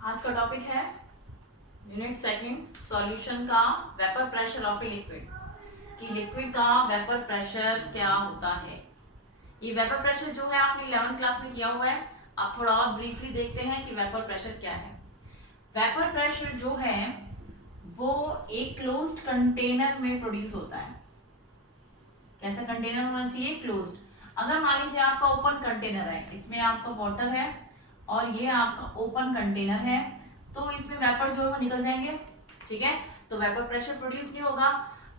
आज का टॉपिक है यूनिट सेकंड सॉल्यूशन का vapour pressure of a liquid कि लिक्विड का वेपर प्रेशर क्या होता है। ये वेपर प्रेशर जो है आपने 11th क्लास में किया हुआ है। आप थोड़ा और ब्रीफली देखते हैं कि वेपर प्रेशर क्या है। वेपर प्रेशर जो है वो एक क्लोज्ड कंटेनर में प्रोड्यूस होता है। कैसा कंटेनर होना चाहिए? क्लोज्ड। अगर मान लीजिए आपका ओपन कंटेनर है, इसमें आपका वाटर है और ये आपका ओपन कंटेनर है, तो इसमें वेपर जो है वो निकल जाएंगे। ठीक है, तो वेपर प्रेशर प्रोड्यूस नहीं होगा।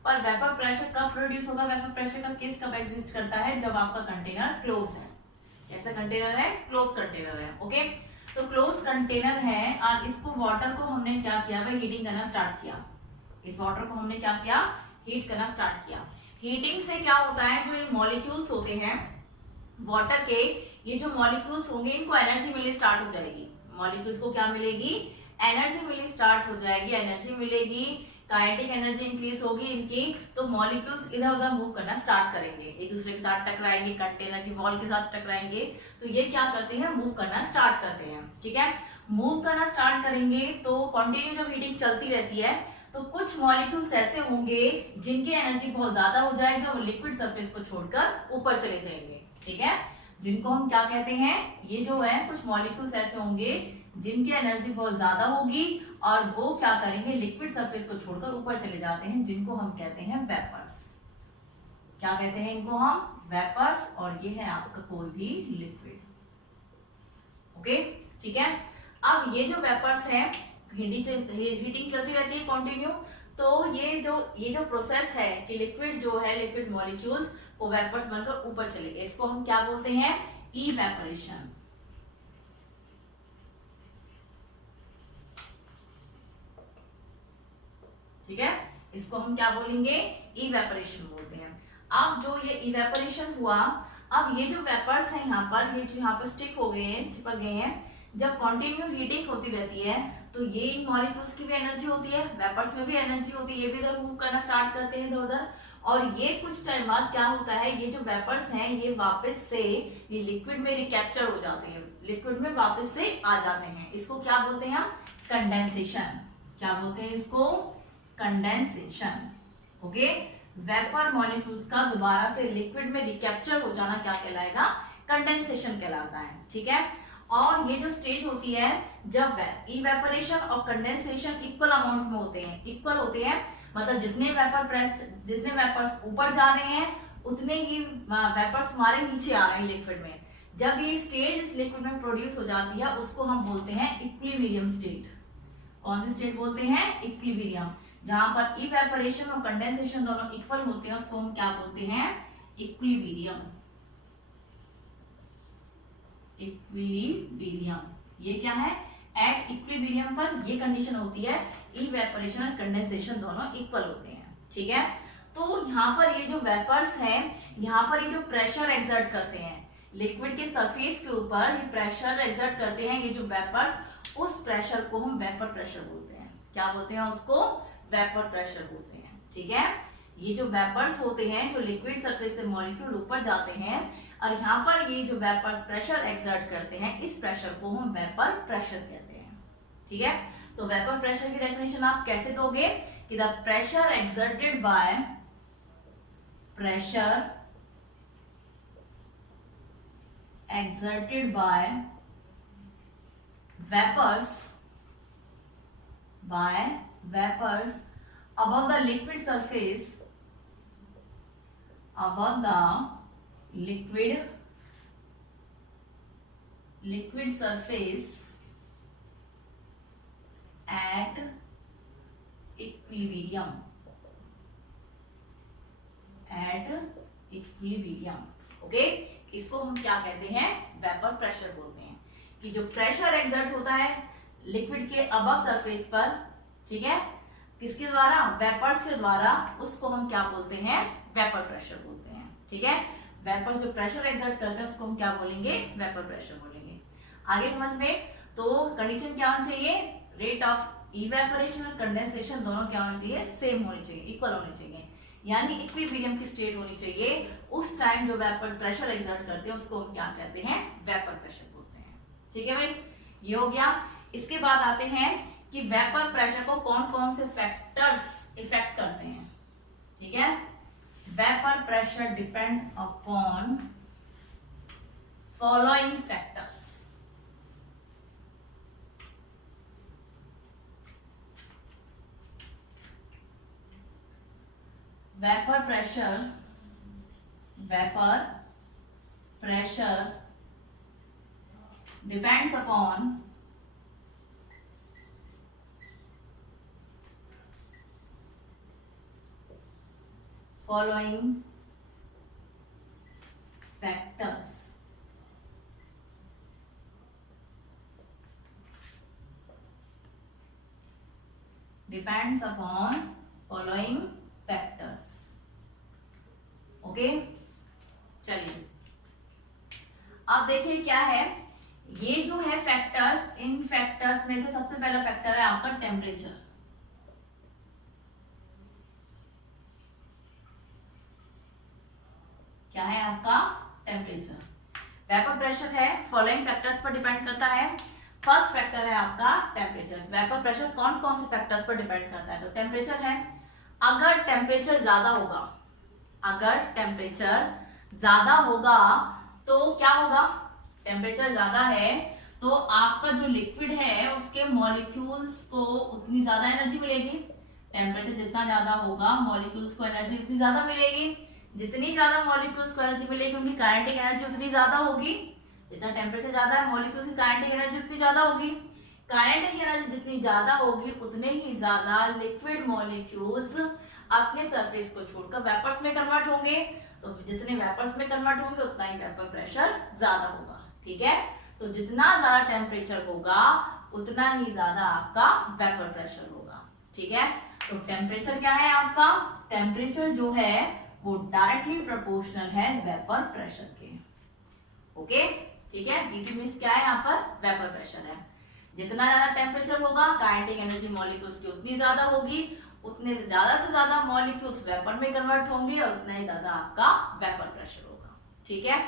पर वेपर प्रेशर कब प्रोड्यूस होगा? वेपर प्रेशर का केस कब एग्जिस्ट करता है? जब आपका कंटेनर क्लोज है। कैसा कंटेनर है? क्लोज कंटेनर है। ओके, तो क्लोज कंटेनर है और इसको वाटर को हमने क्या किया? भाई हीटिंग करना स्टार्ट किया। इस वाटर को हमने क्या किया? हीट करना स्टार्ट किया। हीटिंग से क्या होता है, जो ये मॉलिक्यूल्स होते हैं वाटर के, ये जो मॉलिक्यूल्स होंगे इनको एनर्जी मिलनी स्टार्ट हो जाएगी। मॉलिक्यूल्स को क्या मिलेगी? एनर्जी मिलनी स्टार्ट हो जाएगी। एनर्जी मिलेगी, काइनेटिक एनर्जी इंक्रीज होगी इनकी, तो मॉलिक्यूल्स इधर उधर मूव करना स्टार्ट करेंगे, एक दूसरे के साथ टकराएंगे, कंटेनर की वॉल के साथ टकराएंगे, तो ये क्या करते हैं? मूव करना स्टार्ट करते हैं। ठीक है, मूव करना स्टार्ट करेंगे तो कंटिन्यू जब हीटिंग चलती रहती है तो कुछ मॉलिक्यूल्स ऐसे होंगे जिनकी एनर्जी बहुत ज्यादा हो जाएगी, वो लिक्विड सरफेस को छोड़कर ऊपर चले जाएंगे। ठीक है, जिनको हम क्या कहते हैं? ये जो है कुछ मॉलिक्यूल्स ऐसे होंगे जिनकी एनर्जी बहुत ज्यादा होगी और वो क्या करेंगे? लिक्विड सरफेस को छोड़कर ऊपर चले जाते हैं, जिनको हम कहते हैं वेपर्स। क्या कहते हैं इनको हम? वेपर्स। और ये है आपका कोई भी लिक्विड। ओके, ठीक है। अब ये जो वेपर्स हैं, हीटिंग चलती रहती है कंटिन्यू, तो ये जो प्रोसेस है कि लिक्विड जो है, लिक्विड मॉलिक्यूल्स वो वेपर्स बनकर ऊपर चले गए, इसको हम क्या बोलते हैं? इवेपोरेशन। ठीक है, इसको हम क्या बोलेंगे? इवेपोरेशन बोलते हैं। अब जो ये इवेपोरेशन हुआ, अब ये जो वेपर्स हैं यहाँ पर, ये जो यहाँ पर स्टिक हो गए हैं, चिपक गए हैं, जब कंटिन्यू हीटिंग होती रहती है तो ये इन मॉलिक्यूल्स की भी एनर्जी होती है, वेपर्स में भी एनर्जी होती है, ये भी इधर मूव करना स्टार्ट करते हैं इधर उधर, और ये कुछ टाइम बाद क्या होता है? ये जो वेपर्स हैं ये वापस से ये लिक्विड में रिकैप्चर हो जाते हैं, लिक्विड में वापस से आ जाते हैं। इसको क्या बोलते हैं हम? कंडेंसेशन। क्या बोलते हैं इसको? कंडेंसेशन। ओके, वेपर मॉलिक्यूल्स का दोबारा से लिक्विड में रिकैप्चर हो जाना क्या कहलाएगा? कंडेंसेशन कहलाता है। ठीक है, और ये जो स्टेज होती है जब इवेपोरेशन और कंडेंसेशन इक्वल अमाउंट में होते हैं, इक्वल होते हैं मतलब जितने वेपर्स ऊपर जा रहे हैं उतने ही वेपर्स हमारे नीचे आ रहे हैं लिक्विड में। जब ये स्टेज इस लिक्विड में प्रोड्यूस हो जाती है उसको हम बोलते हैं इक्विलिब्रियम स्टेट। कौन सी स्टेट बोलते हैं? इक्विलिब्रियम। जहां पर इवेपोरेशन और कंडेंसेशन दोनों इक्वल होते हैं उसको हम क्या बोलते हैं? इक्विलिब्रियम। इक्विलिब्रियम ये क्या है? एट इक्विलिब्रियम पर ये कंडीशन होती है, इवेपोरेशन और कंडेंसेशन दोनों इक्वल होते हैं। ठीक है, तो यहाँ पर ये जो वेपर्स हैं, यहाँ पर ये जो प्रेशर एक्सर्ट करते हैं लिक्विड के सरफेस के ऊपर, ये प्रेशर एक्सर्ट करते हैं ये जो वेपर्स, उस प्रेशर को हम वेपर प्रेशर बोलते हैं। क्या बोलते हैं उसको? वेपर प्रेशर बोलते हैं। ठीक है, ये जो वेपर्स होते हैं जो लिक्विड सरफेस से मॉलिक्यूल ऊपर जाते हैं और यहाँ पर ये जो वेपर्स प्रेशर एक्सर्ट करते हैं, इस प्रेशर को हम वेपर प्रेशर कहते हैं। ठीक है, तो वेपर प्रेशर की डेफिनेशन आप कैसे दोगे? कि the pressure exerted by vapors above the liquid surface at equilibrium okay, इसको हम क्या कहते हैं? वेपर प्रेशर बोलते हैं। कि जो प्रेशर एक्सर्ट होता है लिक्विड के अबव सरफेस पर, ठीक है, किसके द्वारा? वेपर्स के द्वारा, उसको हम क्या बोलते हैं? वेपर प्रेशर बोलते हैं। ठीक है, वेपर जो प्रेशर एक्सर्ट करते हैं उसको हम क्या बोलेंगे? वेपर प्रेशर बोलेंगे। आगे समझ में, तो कंडीशन क्या होनी चाहिए? रेट ऑफ इवेपोरेशन और कंडेंसेशन दोनों क्या होनी चाहिए? सेम होनी चाहिए, इक्वल होनी चाहिए, यानी इक्विलिब्रियम की स्टेट होनी चाहिए। उस टाइम जो वेपर प्रेशर एक्सर्ट करते हैं उसको हम क्या कहते हैं? वेपर प्रेशर बोलते हैं। ठीक है भाई, ये हो गया। इसके बाद आते हैं कि वेपर प्रेशर को कौन कौन से फैक्टर्स इफेक्ट करते हैं। ठीक है, vapour pressure depend upon following factors. Vapour pressure depends upon following factors। Depends upon following factors। Okay, चलिए अब देखिए क्या है ये जो है फैक्टर्स, इन फैक्टर्स में से सबसे पहला फैक्टर है आपका टेम्परेचर। क्या है आपका टेम्परेचर। वेपर प्रेशर है, फॉलोइंग फैक्टर्स पर डिपेंड करता है। फर्स्ट फैक्टर है आपका टेम्परेचर। वेपर प्रेशर कौन कौन से फैक्टर्स पर डिपेंड करता है, तो टेम्परेचर है। अगर टेम्परेचर ज्यादा होगा, अगर टेम्परेचर ज्यादा होगा तो क्या होगा, टेम्परेचर ज्यादा है तो आपका जो लिक्विड है उसके मॉलिक्यूल्स को उतनी ज्यादा एनर्जी मिलेगी। टेम्परेचर जितना ज्यादा होगा मॉलिक्यूल्स को एनर्जी उतनी ज्यादा मिलेगी। जितनी ज्यादा मॉलिक्यूल्स को एनर्जी मिलेगी उनकी काइनेटिक एनर्जी उतनी ज्यादा होगी। जितना टेम्परेचर ज्यादा है मॉलिक्यूल्स की काइनेटिक एनर्जी उतनी ज्यादा होगी। काइनेटिक एनर्जी जितनी ज्यादा होगी उतने ही ज्यादा लिक्विड मॉलिक्यूल्स अपने सरफेस को छोड़कर वेपर्स में कन्वर्ट होंगे। तो जितने वेपर्स में कन्वर्ट होंगे उतना ही वेपर प्रेशर ज्यादा होगा। ठीक है, तो जितना ज्यादा टेम्परेचर होगा उतना ही ज्यादा आपका वेपर प्रेशर होगा। ठीक है, तो टेम्परेचर क्या है आपका, टेम्परेचर जो है वो डायरेक्टली प्रोपोर्शनल है वेपर प्रेशर के। ओके, ठीक है, P2 मींस क्या है यहाँ पर वेपर प्रेशर है। जितना ज्यादा टेम्परेचर होगा काइनेटिक एनर्जी मॉलिक्यूल्स की उतनी ज्यादा होगी, उतने ज्यादा से ज्यादा मॉलिक्यूल्स वेपर में कन्वर्ट होंगे और उतना ही ज्यादा आपका वेपर प्रेशर होगा। ठीक है,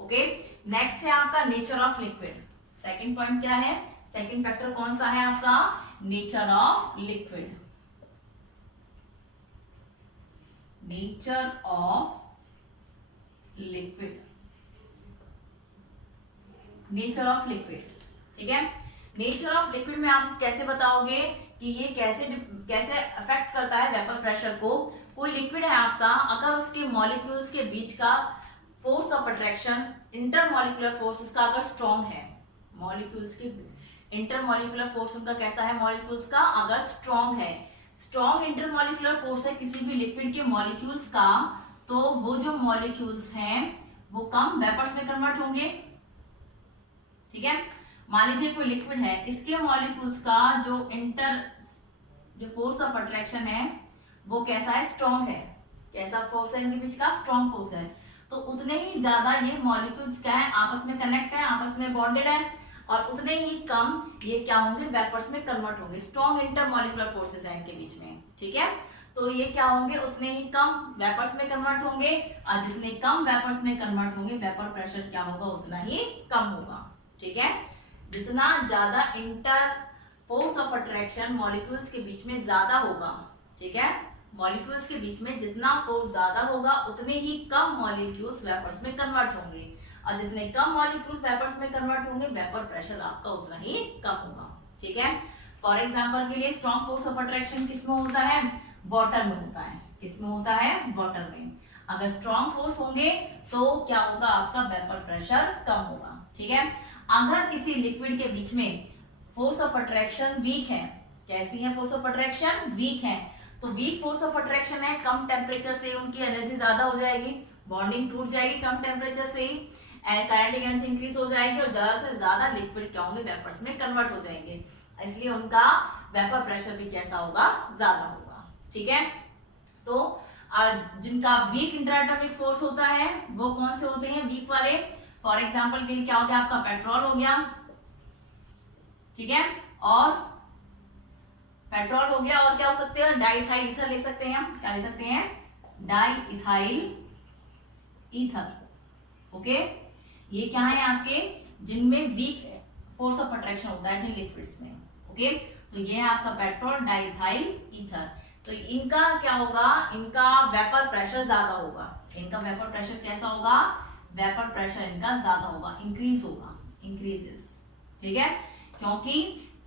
ओके। नेक्स्ट है आपका nature of liquid. Second point क्या है, सेकंड फैक्टर कौन सा है आपका, nature of liquid. Nature of liquid, nature of liquid. ठीक है, नेचर ऑफ लिक्विड में आप कैसे बताओगे कि ये कैसे अफेक्ट करता है वेपर प्रेशर को। कोई लिक्विड है आपका, अगर उसके मॉलिक्यूल्स के बीच का force of attraction, intermolecular force उसका अगर स्ट्रॉन्ग है, मॉलिक्यूल्स के इंटरमॉलिक्यूलर फोर्स उनका कैसा है मॉलिक्यूल्स का, अगर स्ट्रॉन्ग है, स्ट्रॉन्ग इंटरमॉलिक्यूलर फोर्स है किसी भी लिक्विड के मॉलिक्यूल्स का, तो वो जो मॉलिक्यूल्स हैं वो कम वेपर्स में कन्वर्ट होंगे। ठीक है, मान लीजिए कोई लिक्विड है, इसके मॉलिक्यूल्स का जो फोर्स ऑफ अट्रैक्शन है वो कैसा है, स्ट्रॉन्ग है। कैसा फोर्स है इनके बीच का, स्ट्रॉन्ग फोर्स है। तो उतने ही ज्यादा ये मॉलिक्यूल्स क्या है, आपस में कनेक्ट है, आपस में बॉन्डेड है, और उतने ही कम ये क्या होंगे, वेपर्स में कन्वर्ट होंगे। स्ट्रॉन्ग इंटरमॉलिक्यूलर फोर्सेस है इनके बीच में। ठीक है, तो ये क्या होंगे, उतने ही कम वेपर्स में कन्वर्ट होंगे, और जितने कम वेपर्स में कन्वर्ट होंगे वेपर प्रेशर क्या होगा, उतना ही कम होगा। ठीक है, जितना ज्यादा inter force of attraction molecules के बीच में ज्यादा होगा, ठीक है, मॉलिक्यूल्स के बीच में जितना फोर्स ज्यादा होगा उतने ही कम मॉलिक्यूल्स वेपर्स में कन्वर्ट होंगे, और जितने कम मॉलिक्यूल्स वेपर्स में कन्वर्ट होंगे वेपर प्रेशर आपका उतना ही कम होगा। ठीक है, फॉर एग्जांपल के लिए स्ट्रॉन्ग फोर्स ऑफ अट्रैक्शन किसमें होता है, वाटर में होता है। किसमें होता है, वाटर में। अगर स्ट्रॉन्ग फोर्स होंगे तो क्या होगा, आपका वेपर प्रेशर कम होगा। ठीक है, अगर किसी लिक्विड के बीच में फोर्स ऑफ अट्रैक्शन वीक है, कैसी है फोर्स ऑफ अट्रैक्शन, वीक है, तो वीक फोर्स ऑफ अट्रैक्शन है, कम टेम्परेचर से उनकी एनर्जी ज्यादा हो जाएगी, बॉन्डिंग टूट जाएगी कम टेम्परेचर से ही, एंड काइनेटिक एनर्जी इंक्रीज हो जाएगी, और ज्यादा से ज्यादा लिक्विड क्या होंगे, वेपर्स में कन्वर्ट हो जाएंगे, इसलिए उनका वेपर प्रेशर भी कैसा होगा, ज्यादा होगा। ठीक है, तो जिनका वीक इंटरएटॉमिक फोर्स होता है वो कौन से होते हैं, वीक वाले। फॉर एग्जाम्पल के लिए क्या हो गया, आपका पेट्रोल हो गया। ठीक है, और पेट्रोल हो गया, और क्या हो सकते हैं, डाई इथाइल ईथर ले सकते हैं हम, क्या ले सकते हैं, डाई इथाइल ईथर। ओके, ये क्या है आपके, जिनमें वीक फोर्स ऑफ अट्रैक्शन होता है जिन लिक्विड्स में। ओके, तो ये है आपका पेट्रोल डाइथाइल ईथर। तो इनका क्या होगा, इनका वेपर प्रेशर ज्यादा होगा। इनका वेपर प्रेशर कैसा होगा, वेपर प्रेशर इनका ज्यादा होगा, इंक्रीज होगा, इंक्रीजेस, ठीक है, क्योंकि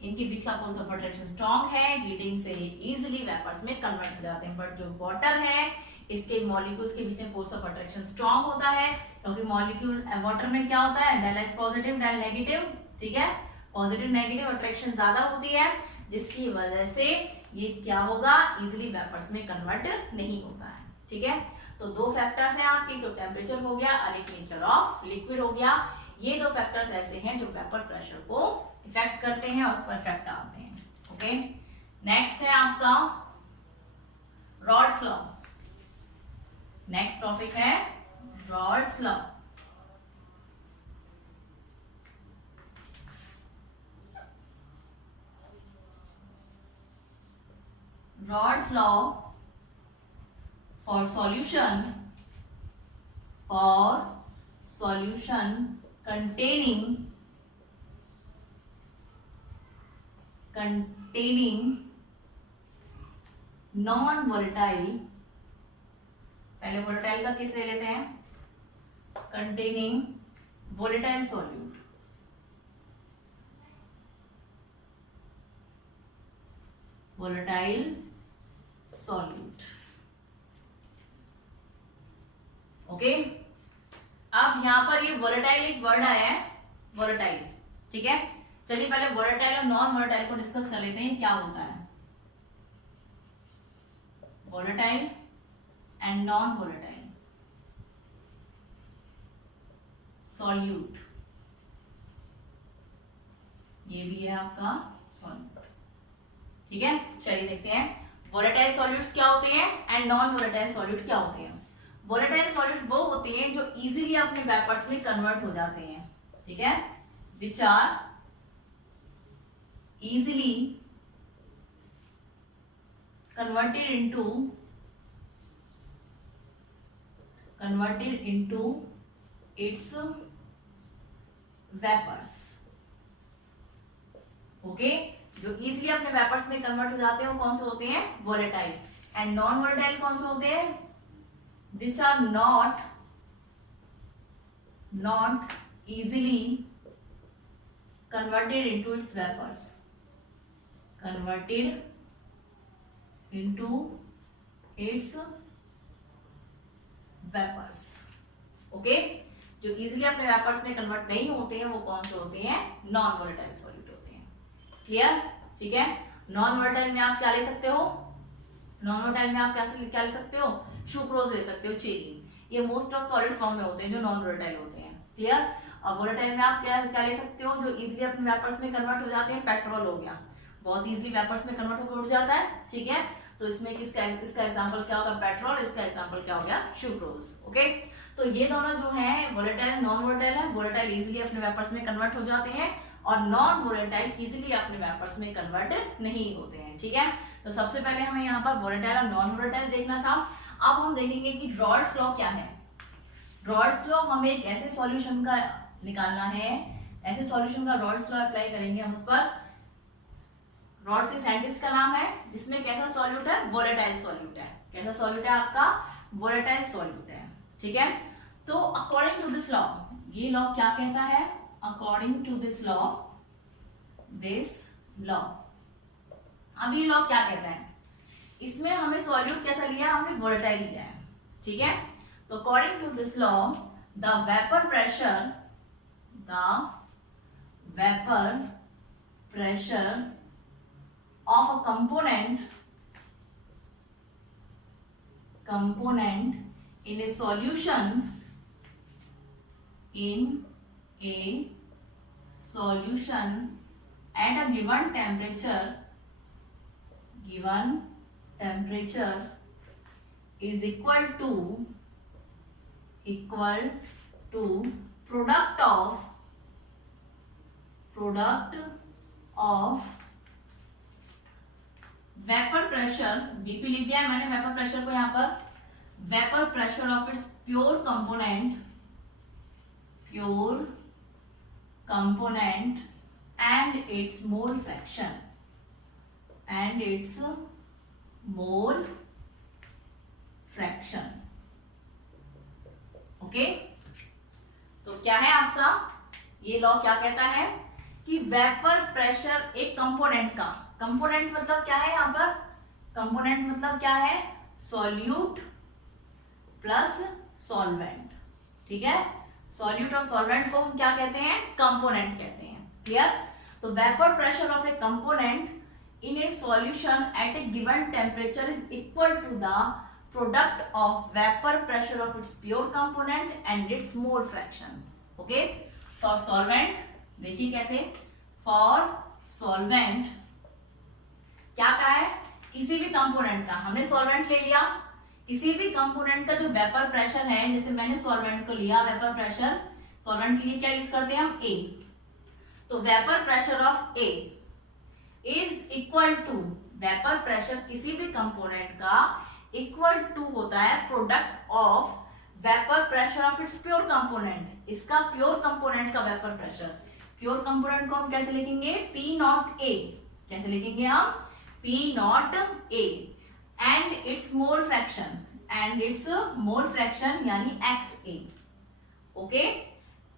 इनके बीच का फोर्स ऑफ अट्रैक्शन स्ट्रॉन्ग है, हीटिंग से इजीली वेपर्स में कन्वर्ट हो जाते हैं। बट जो वाटर है इसके मॉलिक्यूल्स के बीच में फोर्स ऑफ अट्रैक्शन स्ट्रॉन्ग होता है, क्योंकि मॉलिक्यूल वाटर में क्या होता है, del H positive del negative, ठीक है, पॉजिटिव नेगेटिव अट्रैक्शन ज्यादा होती है, जिसकी वजह से ये क्या होगा, इजीली वेपर्स में कन्वर्ट नहीं होता है, ठीक है। तो दो फैक्टर्स हैं आपकी, तो टेम्परेचर हो गया, अलग नेचर ऑफ लिक्विड हो गया। ये दो फैक्टर्स ऐसे हैं जो वेपर प्रेशर को इफेक्ट करते हैं, उस पर इफेक्ट डालते हैं। ओके, नेक्स्ट है आपका रॉड्स लॉ। नेक्स्ट टॉपिक है rods law. Rod's law for solution containing non volatile, पहले volatile का केस ले लेते हैं, containing volatile solute, volatile solute। Okay, अब यहां पर ये वोलेटाइल एक वर्ड आया है, वोलेटाइल, ठीक है। चलिए पहले वोलेटाइल और नॉन वोलेटाइल को डिस्कस कर लेते हैं, क्या होता है volatile and non volatile solute. ये भी है आपका सॉल्यूट, ठीक है। चलिए देखते हैं वोलेटाइल सॉल्यूट्स क्या होते हैं एंड नॉन वोलेटाइल सॉल्यूट क्या होते हैं। वोलेटाइल सॉल्यूट वो होते हैं जो इजीली अपने वेपर्स में कन्वर्ट हो जाते हैं, ठीक है, which are easily converted into its vapours. Okay, जो इजीली अपने वेपर्स में कन्वर्ट हो जाते हैं वो कौन से होते हैं, वोलेटाइल। एंड नॉन वोलेटाइल कौन से होते हैं, which are not easily converted into its vapors, converted into its vapors। Okay, जो इजीली अपने वेपर्स में कन्वर्ट नहीं होते हैं वो कौन से होते हैं, नॉन वोलेटाइल सॉल्यूट होते हैं। क्लियर, ठीक है। नॉन वोलेटाइल में आप क्या ले सकते हो, नॉन वोलेटाइल में आप क्या ले सकते हो, सुक्रोज ले सकते हो, चीनी, ये मोस्ट ऑफ सॉलिड फॉर्म में होते हैं जो नॉन वोलेटाइल होते हैं। क्लियर, और वोलेटाइल में आप क्या ले सकते हो, जो इजीली अपने वेपर्स में कन्वर्ट हो जाते हैं, पेट्रोल हो गया, बहुत इजीली वेपर्स में कन्वर्ट हो जाता है, ठीक है। तो इसमें इसका एग्जांपल क्या होगा, पेट्रोल, इसका एग्जांपल क्या हो गया, सुक्रोज। ओके, तो ये दोनों जो है वोलेटाइल नॉन वोलेटाइल है। वोलेटाइल इजीली अपने वेपर्स में कन्वर्ट हो जाते हैं और नॉन वोलेटाइल इजीली अपने वेपर्स में कन्वर्ट नहीं होते हैं, ठीक है। तो सबसे पहले हमें यहाँ पर वोलेटाइल और नॉन वोलेटाइल देखना था। अब हम देखेंगे कि रॉड्स लॉ क्या है। रॉड्स लॉ हमें एक ऐसे सॉल्यूशन का निकालना है, ऐसे सॉल्यूशन का रॉड्स लॉ अप्लाई करेंगे हम उस पर। रॉड्स एक साइंटिस्ट का नाम है जिसमें कैसा सॉल्यूट है, वोलेटाइल सॉल्यूट है। कैसा सॉल्यूट है आपका, वोलेटाइल सॉल्यूट है, ठीक है। तो अकॉर्डिंग टू दिस लॉ, ये लॉ क्या कहता है, अकॉर्डिंग टू दिस लॉ, अब ये लॉ क्या कहता है, इसमें हमें सॉल्यूट कैसा लिया, हमने वोलेटाइल लिया है, ठीक है। तो according to this law, the vapour pressure of a component in a solution at a given temperature is equal to product of vapour pressure, VP लिख दिया है मैंने वेपर प्रेशर को, यहाँ पर vapour pressure of its pure component and its mole fraction, and its mole fraction. Okay, तो क्या है आपका ये लॉ क्या कहता है कि वेपर प्रेशर एक कंपोनेंट का, कंपोनेंट मतलब क्या है यहाँ पर, कंपोनेंट मतलब क्या है, सॉल्यूट प्लस सॉल्वेंट, ठीक है, सॉल्यूट और सॉल्वेंट को हम क्या कहते हैं, कंपोनेंट कहते हैं, क्लियर। तो vapour pressure of a component in a solution at a given temperature is equal to the product of vapour pressure of its pure component and it's mole fraction. Okay, for solvent देखिए कैसे, for solvent क्या कहा है, किसी भी component का, हमने solvent ले लिया, किसी भी कंपोनेंट का जो वेपर प्रेशर है, जैसे मैंने सॉल्वेंट को लिया वेपर प्रेशर, सॉल्वेंट के लिए क्या यूज करते हैं हम, ए, तो vapour pressure of A is equal to, vapour pressure किसी भी कंपोनेंट का इक्वल टू होता है product of vapour pressure of its pure component, इसका प्योर कंपोनेंट का वेपर प्रेशर, प्योर कंपोनेंट को हम कैसे लिखेंगे, पी नॉट ए, कैसे लिखेंगे हम, P not A, and it's mole fraction, and it's mole fraction यानी X A. Okay,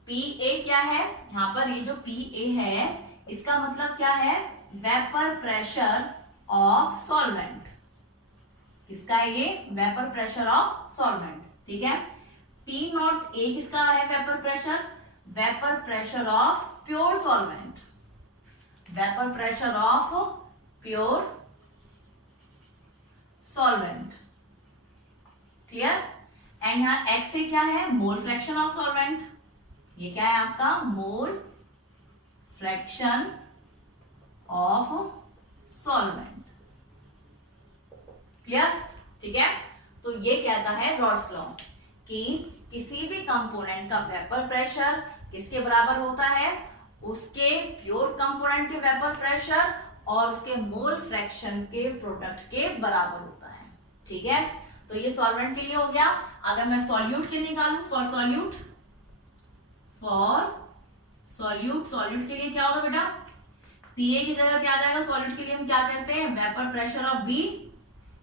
P A क्या है, यहाँ पर ये जो पी ए है इसका मतलब क्या है, वेपर प्रेशर ऑफ सॉल्वेंट, किसका है ये, वेपर प्रेशर ऑफ सॉल्वेंट, ठीक है। पी नॉट ए किसका है vapour pressure, vapour pressure of pure solvent, vapour pressure of pure solvent, clear. And यहाँ एक्स से क्या है, मोल फ्रैक्शन ऑफ सॉल्वेंट, ये क्या है आपका, मोल फ्रैक्शन ऑफ सॉल्वेंट, क्लियर, ठीक है। तो ये कहता है रॉड्स लॉ कि किसी भी कंपोनेंट का वेपर प्रेशर किसके बराबर होता है, उसके प्योर कंपोनेंट के वेपर प्रेशर और उसके मोल फ्रैक्शन के प्रोडक्ट के बराबर होता है, ठीक है। तो ये सॉल्वेंट के लिए हो गया। अगर मैं सॉल्यूट के निकालूं, for solute, for solute, solute के लिए क्या होगा बेटा, पीए की जगह क्या आ जाएगा, सॉल्यूट के लिए हम क्या करते हैं, vapour pressure of B,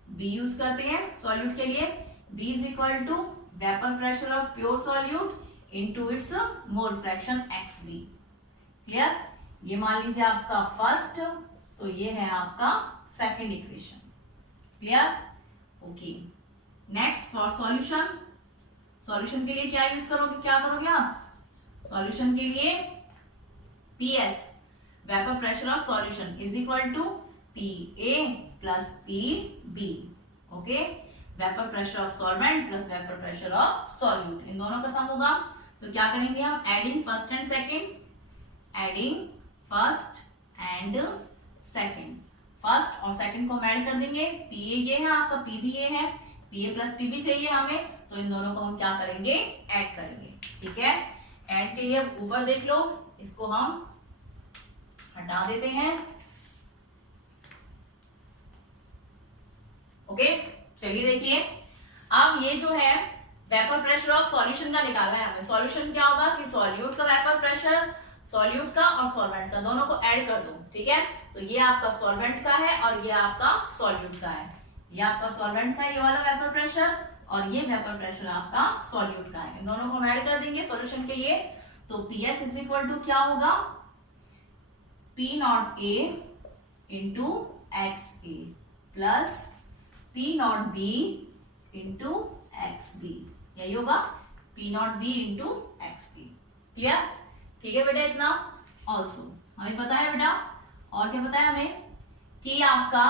B use करते हैं सॉल्यूट के लिए, B is equal to vapour pressure of pure solute into its mole fraction X B, clear. ये मान लीजिए आपका फर्स्ट, तो ये है आपका second equation, clear. Okay, next for solution, solution के लिए क्या यूज करोगे, क्या करोगे आप, सॉल्यूशन के लिए PS, vapour pressure of solution is equal to P A plus P B, okay, vapour pressure of solvent plus vapour pressure of solute, इन दोनों का सम होगा। तो क्या करेंगे हम, adding first and second, adding first and second, first और second को हम ऐड कर देंगे, पी ए ये है आपका, पी बी ये है, P A plus P B चाहिए हमें, तो इन दोनों को हम क्या करेंगे, ऐड करेंगे, ठीक है। ऐड के लिए ऊपर देख लो, इसको हम हटा देते हैं, ओके। चलिए देखिए, अब ये जो है वेपर प्रेशर ऑफ सॉल्यूशन का निकालना है हमें। सॉल्यूशन क्या होगा कि सॉल्यूट का वेपर प्रेशर, सॉल्यूट का और सॉल्वेंट का दोनों को ऐड कर दो, ठीक है। तो ये आपका सॉल्वेंट का है और ये आपका सॉल्यूट का है, ये आपका सॉल्वेंट का ये वाला वेपर प्रेशर और ये वेपर प्रेशर आपका सॉल्यूट का है, इन दोनों को हम ऐड कर देंगे सॉल्यूशन के लिए। तो पीएस इज इक्वल टू क्या होगा, P not A into X A plus P not B into X B, यही होगा, P not B into X B, clear, ठीक है बेटा। इतना ऑल्सो हमें पता है बेटा, और क्या पता है हमें कि आपका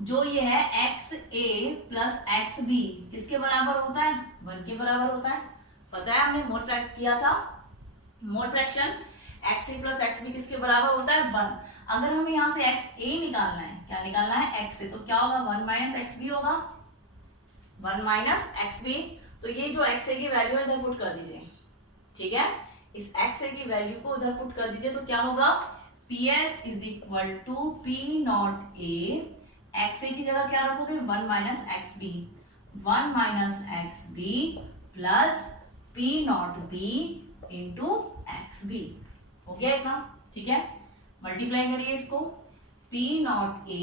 जो ये है x A plus X B किसके बराबर होता है, 1 के बराबर होता है, पता है हमने मोल फ्रैक्ट किया था, मोल fraction x A plus X B किसके बराबर होता है, 1। अगर हमें यहाँ से एक्स ए निकालना है, क्या निकालना है, एक्स ए, तो क्या होगा, 1 माइनस एक्स बी होगा, 1 माइनस एक्स बी। तो ये जो एक्स ए की वैल्यू है इधर पुट कर दीजिए, ठीक है, इस एक्स ए की वैल्यू को उधर पुट कर दीजिए, तो क्या होगा, P S is equal to P not A, X A की जगह क्या रखोगे, 1 minus X B, 1 minus X B plus P not B into X B, हो गया इतना, ठीक है। मल्टीप्लाई करिए इसको, P नॉट A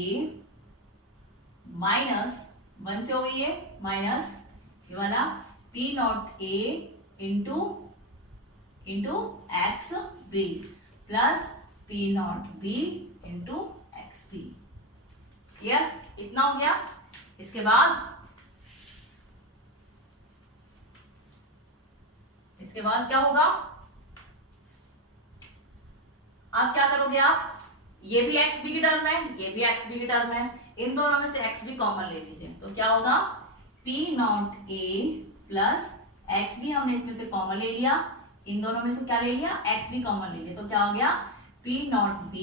माइनस 1 से हो गई है माइनस ये वाला P naught A into X B plus P naught B into X B. Clear? इतना हो गया। इसके बाद क्या होगा, आप क्या करोगे, आप ये भी एक्स बी की टर्म है, ये भी एक्स बी की टर्म है, इन दोनों में से एक्स बी कॉमन ले लीजिए, तो क्या होगा P naught A plus X B हमने इसमें से कॉमन ले लिया, इन दोनों में से क्या ले लिया, एक्स बी कॉमन ले लिया, तो क्या हो गया P naught B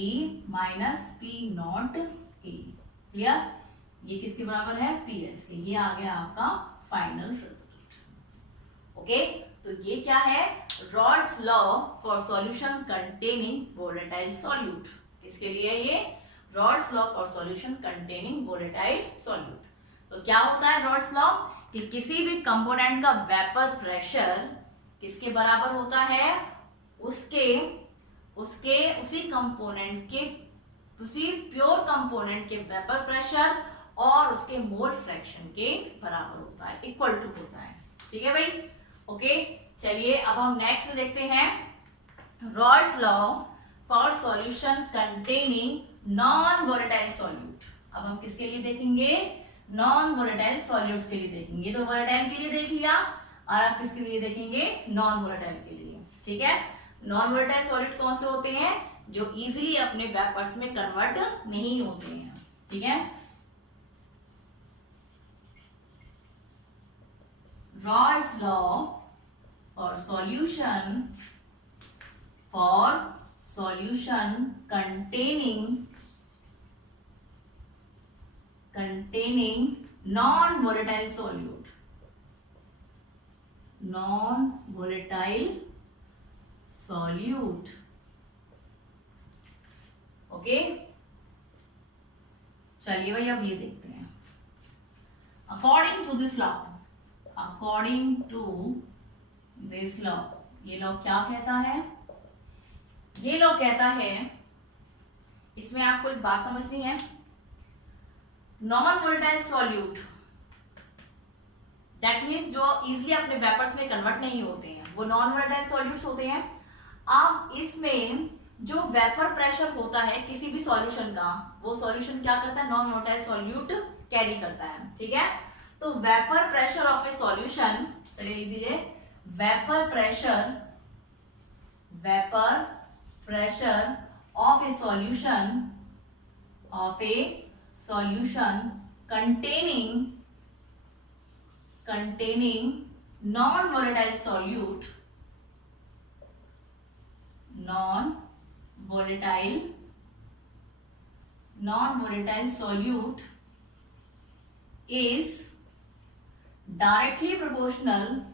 minus P naught A। Clear? ये किसके बराबर है, PS के। ये आ गया आपका फाइनल रिजल्ट। ओके, तो ये क्या है, rods law for solution containing volatile solute. इसके लिए ये rods law for solution containing volatile solute. तो क्या होता है रॉड्स लॉ, कि किसी भी कंपोनेंट का वेपर प्रेशर किसके बराबर होता है, उसी कंपोनेंट के, उसी प्योर कंपोनेंट के वेपर प्रेशर और उसके मोल फ्रैक्शन के बराबर होता है, इक्वल टू होता है। ठीक है भाई? ओके, चलिए अब हम नेक्स्ट देखते हैं rods law for solution containing non volatile solute. अब हम किसके लिए देखेंगे, नॉन वोलेटाइल सॉल्यूट के लिए देखेंगे। तो वोलेटाइल के लिए देख लिया, और आप किसके लिए देखेंगे, नॉन वोलेटाइल के लिए। ठीक है, नॉन वोलेटाइल सॉल्यूट कौन से होते हैं, जो इजीली अपने वेपर्स में कन्वर्ट नहीं होते हैं। ठीक है, rods law for solution containing non-volatile solute, okay. चलिए भाई अब ये देखते हैं, अकॉर्डिंग टू दिस लॉ, ये लॉ क्या कहता है, ये लॉ कहता है, इसमें आपको एक बात समझनी है, non volatile solute that means जो इजीली अपने वेपर्स में कन्वर्ट नहीं होते हैं, वो नॉन वोलेटाइल सॉल्यूट्स होते हैं। अब इसमें जो वेपर प्रेशर होता है किसी भी सॉल्यूशन का, वो सॉल्यूशन क्या करता है, नॉन वोलेटाइल सॉल्यूट कैरी करता है। ठीक है, तो vapour pressure of A solution, चलिए लिख दीजिए, vapour pressure of A solution containing non-volatile solute is directly proportional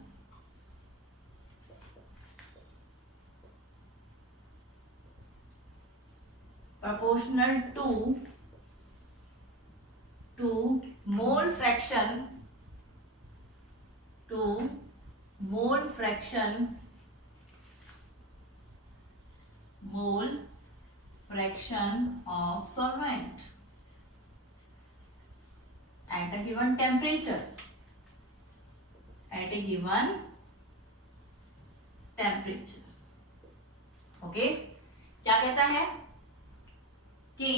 to mole fraction of solvent at a given temperature, okay. क्या कहता है कि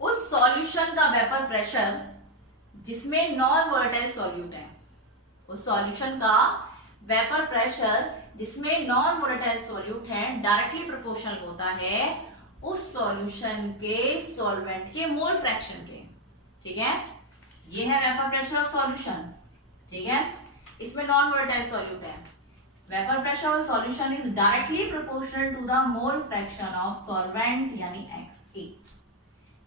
उस सॉल्यूशन का वेपर प्रेशर जिसमें नॉन वोलेटाइल सॉल्यूट है, उस सॉल्यूशन का वेपर प्रेशर जिसमें नॉन वोलेटाइल सॉल्यूट है डायरेक्टली प्रोपोर्शनल होता है उस सॉल्यूशन के सॉल्वेंट के मोल फ्रैक्शन के। ठीक है, ये है वेपर प्रेशर ऑफ सॉल्यूशन। ठीक है, इसमें नॉन वोलेटाइल सॉल्यूट है, vapour pressure of solution is directly proportional to the mole fraction of solvent यानी XA।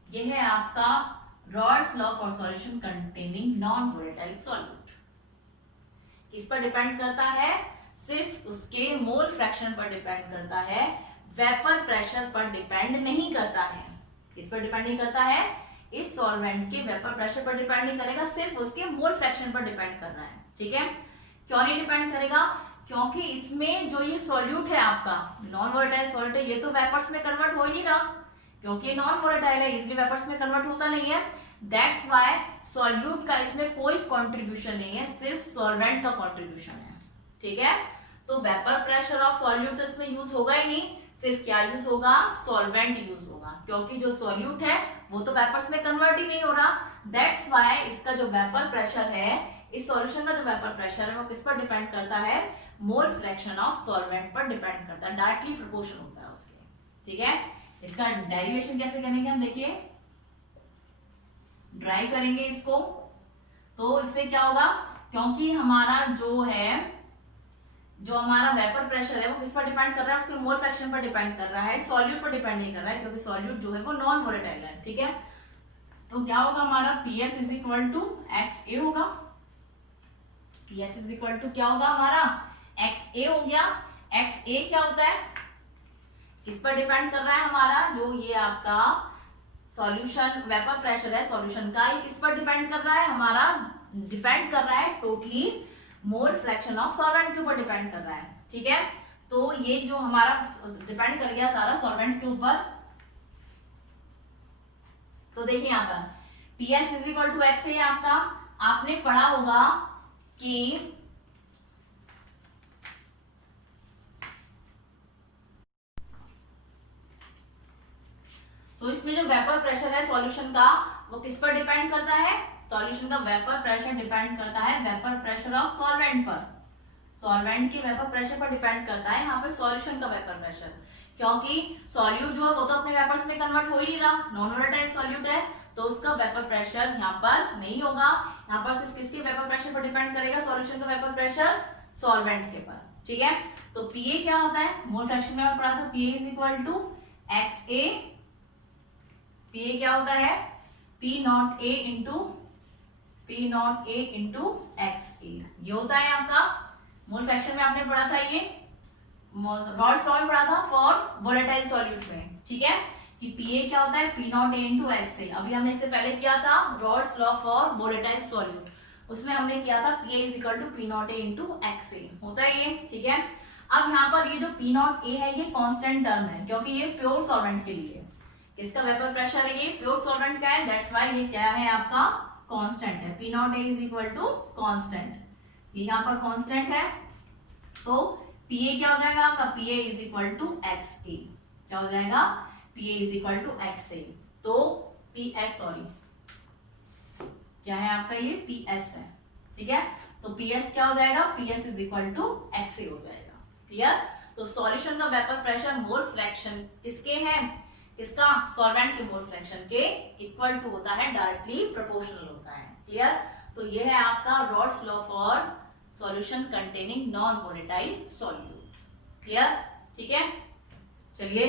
ये है आपका Raoult's law for solution containing non volatile solute. किस पर डिपेंड करता है, सिर्फ उसके मोल फ्रैक्शन पर डिपेंड करता है, वेपर प्रेशर पर डिपेंड नहीं करता है। किस पर डिपेंड नहीं करता है, इस सॉल्वेंट के वेपर प्रेशर पर डिपेंड नहीं करेगा, सिर्फ उसके मोल फ्रैक्शन पर डिपेंड कर रहा है। ठीक है, क्यों नहीं डिपेंड करेगा, क्योंकि इसमें जो ये सॉल्यूट है आपका नॉन वोलेटाइल सॉल्यूट है, ये तो वेपर्स में कन्वर्ट हो ही नहीं रहा, क्योंकि नॉन वोलेटाइल है, इजिली वेपर्स में कन्वर्ट होता नहीं है। दैट्स व्हाई सॉल्यूट का इसमें कोई कंट्रीब्यूशन नहीं है, सिर्फ सॉल्वेंट का कंट्रीब्यूशन है। ठीक है, तो वेपर प्रेशर ऑफ सॉल्यूट तो इसमें यूज होगा ही नहीं, सिर्फ क्या यूज होगा, सॉल्वेंट यूज होगा, क्योंकि जो सॉल्यूट है वो तो वेपर्स में कन्वर्ट ही नहीं हो रहा। दैट्स व्हाई इसका जो वेपर प्रेशर है, इस सॉल्यूशन का जो वेपर प्रेशर है वो किस पर डिपेंड करता है, मोल फ्रैक्शन ऑफ सॉल्वेंट पर डिपेंड करता है, डायरेक्टली प्रोपोर्शन होता है उसके। ठीक है, इसका डेरिवेशन कैसे करेंगे हम, देखिए ड्राई करेंगे इसको, तो इससे क्या होगा, क्योंकि हमारा जो है, जो हमारा वेपर प्रेशर है वो किस पर डिपेंड कर रहा है, उसके मोल फ्रैक्शन पर डिपेंड कर रहा है, सॉल्यूट पर डिपेंड नहीं कर रहा है, क्योंकि सॉल्यूट जो है वो नॉन वोलेटाइल है। ठीक है, तो क्या होगा हमारा PS is equal to XA होगा। PS इज इक्वल टू क्या होगा हमारा, XA हो गया। XA क्या होता है, किस पर डिपेंड कर रहा है हमारा, जो ये आपका सॉल्यूशन वेपर प्रेशर है सॉल्यूशन का, ये किस पर डिपेंड कर रहा है हमारा, डिपेंड कर रहा है totally mole fraction of solvent के ऊपर डिपेंड कर रहा है। ठीक है, तो ये जो हमारा डिपेंड कर गया सारा सॉल्वेंट के ऊपर। तो देखिए यहाँ पर PS is equal to X है आपका, आपने पढ़ा होगा कि तो इसमें जो वेपर प्रेशर है सॉल्यूशन का वो किस पर डिपेंड करता है, सॉल्यूशन का वेपर प्रेशर डिपेंड करता है वेपर प्रेशर ऑफ सॉल्वेंट पर, सॉल्वेंट के वेपर प्रेशर पर डिपेंड करता है यहाँ पर सॉल्यूशन का वेपर प्रेशर, क्योंकि सॉल्यूट जो है वो तो अपने वेपर्स में कन्वर्ट हो ही नहीं रहा, नॉन वोलेटाइल सॉल्यूट है, तो उसका वेपर प्रेशर यहाँ पर नहीं होगा, यहाँ पर सिर्फ किसके वेपर प्रेशर पर डिपेंड करेगा, सॉल्यूशन का वेपर प्रेशर सॉल्वेंट के पर। ठीक है, तो PA क्या होता है, मोल फ्रैक्शन में पढ़ा था, PA is equal to XA, PA क्या होता है, P naught A into XA, ये होता है आपका मोल फ्रैक्शन में, आपने पढ़ा था ये रॉल्स लॉ में पढ़ा था फॉर वोलेटाइल सॉल्यूट में। ठीक है, कि PA क्या होता है, P naught A into XA, अभी हमने इससे पहले किया था Raoult's law for volatile solute, उसमें हमने किया था PA is equal to P naught A into XA, होता है ये। ठीक है, अब यहाँ पर ये जो P नॉट A है ये कांस्टेंट टर्म है, क्योंकि ये प्योर सॉल्वेंट के लिए, इसका वेपर प्रेशर है ये प्योर सॉल्वेंट का है, दैट्स व्हाई ये क्या है आपका कांस्टेंट है, P naught A is equal to constant, ये यहाँ पर कांस्टेंट है, तो PA क्या हो जाएगा आपका, PA is equal to XA, क्या हो जाएगा, PA is equal to XA, तो PS क्या है आपका, ये PS है। ठीक है, तो PS क्या हो जाएगा, PS is equal to XA हो जाएगा। क्लियर, तो सॉल्यूशन का वेपर प्रेशर मोल फ्रैक्शन किसके है, इसका सॉल्वेंट के मोल फ्रैक्शन के इक्वल टू होता है, डायरेक्टली प्रोपोर्शनल होता है। क्लियर, तो ये है आपका Rawls law for solution containing non volatile solute. Clear, ठीक है, चलिए